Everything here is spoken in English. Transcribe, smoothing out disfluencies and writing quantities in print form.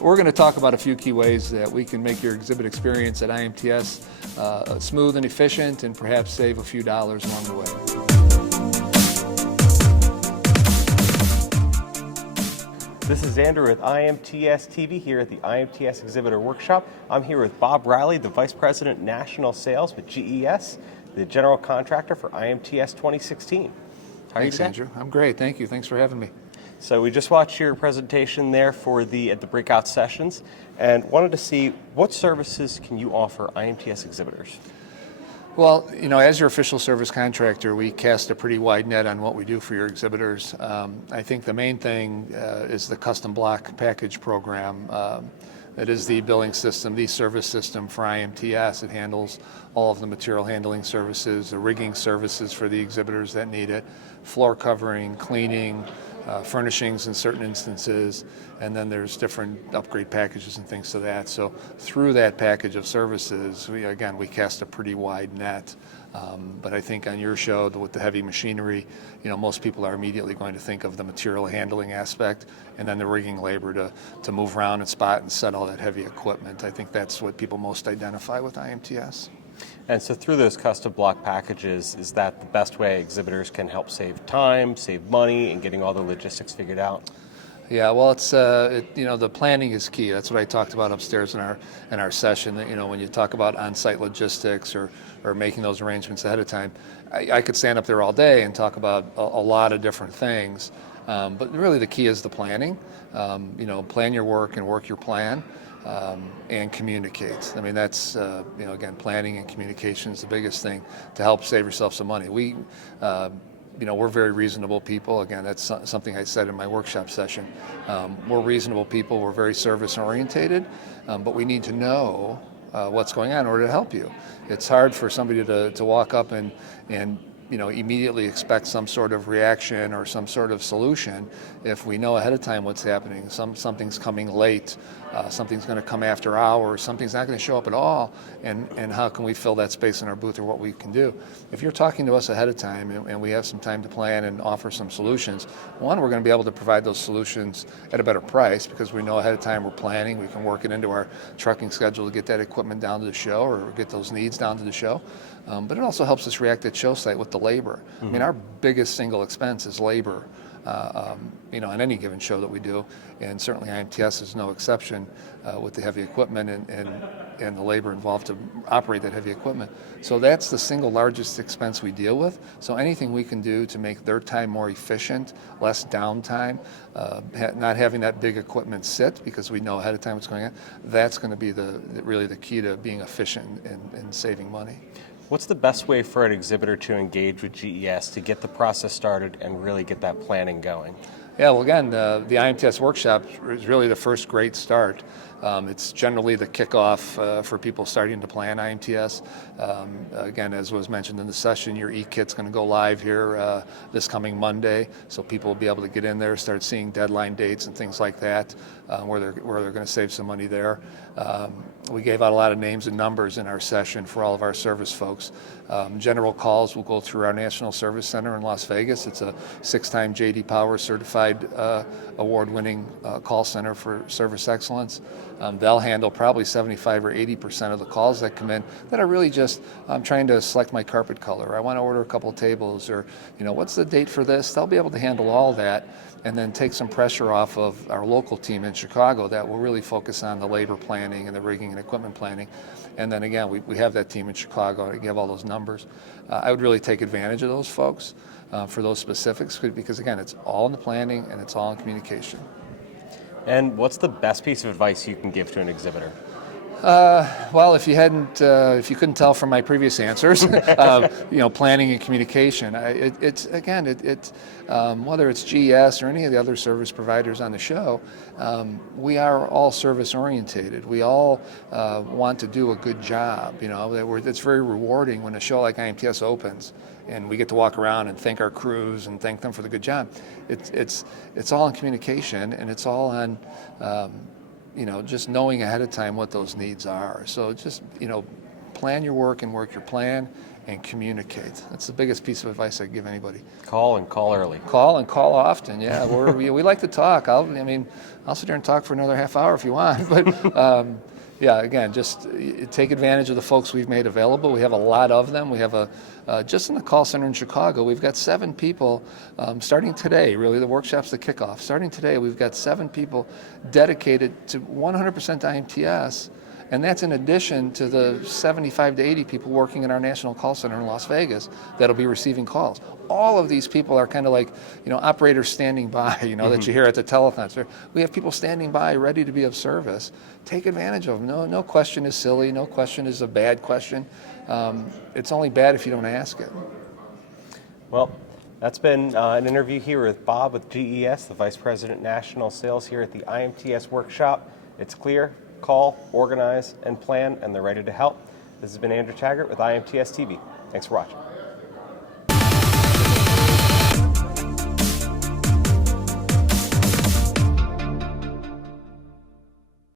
We're going to talk about a few key ways that we can make your exhibit experience at IMTS smooth and efficient, and perhaps save a few dollars along the way. This is Andrew with IMTS TV here at the IMTS Exhibitor Workshop. I'm here with Bob Riley, the Vice President National Sales with GES, the general contractor for IMTS 2016. How are you today? Thanks, Andrew. I'm great. Thank you. Thanks for having me. So we just watched your presentation there for at the breakout sessions, and wanted to see what services can you offer IMTS exhibitors? Well, as your official service contractor, we cast a pretty wide net on what we do for your exhibitors. I think the main thing is the custom block package program. That is the billing system, the service system for IMTS. It handles all of the material handling services, the rigging services for the exhibitors that need it, floor covering, cleaning, furnishings in certain instances, and then there's different upgrade packages and things to that. So through that package of services, we cast a pretty wide net. But I think on your show, with the heavy machinery, most people are immediately going to think of the material handling aspect, and then the rigging labor to move around and spot and set all that heavy equipment. I think that's what people most identify with IMTS. And so through those custom block packages, is that the best way exhibitors can help save time, save money, and getting all the logistics figured out? Yeah, well, the planning is key. That's what I talked about upstairs in our session. When you talk about on-site logistics or making those arrangements ahead of time, I could stand up there all day and talk about a lot of different things. But really, the key is the planning. Plan your work and work your plan. And communicate. I mean, that's, again, planning and communication is the biggest thing to help save yourself some money. We're very reasonable people. Again, that's something I said in my workshop session. We're reasonable people. We're very service orientated, but we need to know what's going on in order to help you. It's hard for somebody to walk up and immediately expect some sort of reaction or some sort of solution if we know ahead of time what's happening. Something's coming late, something's going to come after hours, something's not going to show up at all, and how can we fill that space in our booth or what we can do? If you're talking to us ahead of time and we have some time to plan and offer some solutions, one, we're going to be able to provide those solutions at a better price because we know ahead of time we're planning, we can work it into our trucking schedule to get that equipment down to the show or get those needs down to the show. But it also helps us react at show site with the labor. Mm-hmm. I mean, our biggest single expense is labor, on any given show that we do, and certainly IMTS is no exception with the heavy equipment and the labor involved to operate that heavy equipment. So that's the single largest expense we deal with. So anything we can do to make their time more efficient, less downtime, not having that big equipment sit because we know ahead of time what's going on, that's going to be really the key to being efficient and saving money. What's the best way for an exhibitor to engage with GES to get the process started and really get that planning going? Yeah, well, again, the IMTS workshop is really the first great start. It's generally the kickoff for people starting to plan IMTS. Again, as was mentioned in the session, your e-kit's going to go live here this coming Monday, so people will be able to get in there, start seeing deadline dates and things like that, where they're going to save some money there. We gave out a lot of names and numbers in our session for all of our service folks. General calls will go through our National Service Center in Las Vegas. It's a 6-time J.D. Power certified award-winning call center for service excellence. They'll handle probably 75 or 80% of the calls that come in that are really just, I'm trying to select my carpet color. I want to order a couple of tables, or what's the date for this? They'll be able to handle all that and then take some pressure off of our local team in Chicago that will really focus on the labor planning and the rigging and equipment planning. And then again, we have that team in Chicago to give all those numbers. I would really take advantage of those folks for those specifics because again, it's all in the planning and it's all in communication. And what's the best piece of advice you can give to an exhibitor? Well, if you couldn't tell from my previous answers, planning and communication. It's whether it's GES or any of the other service providers on the show, we are all service orientated. We all want to do a good job. It's very rewarding when a show like IMTS opens and we get to walk around and thank our crews and thank them for the good job. It's all in communication, and it's all on just knowing ahead of time what those needs are. So just plan your work and work your plan, and communicate. That's the biggest piece of advice I give anybody. Call and call early. Call and call often. Yeah, we like to talk. I'll sit there and talk for another half hour if you want. But yeah, again, just take advantage of the folks we've made available. We have a lot of them. We have just in the call center in Chicago, we've got 7 people starting today. Really, the workshop's the kickoff. Starting today, we've got 7 people dedicated to 100% IMTS. And that's in addition to the 75 to 80 people working in our national call center in Las Vegas that'll be receiving calls. All of these people are kind of like, operators standing by, that you hear at the teleconference. We have people standing by ready to be of service. Take advantage of them. No question is silly. No question is a bad question. It's only bad if you don't ask it. Well, that's been an interview here with Bob with GES, the Vice President National Sales here at the IMTS workshop. It's clear. Call, organize, and plan, and they're ready to help. This has been Andrew Taggart with IMTS TV. Thanks for watching.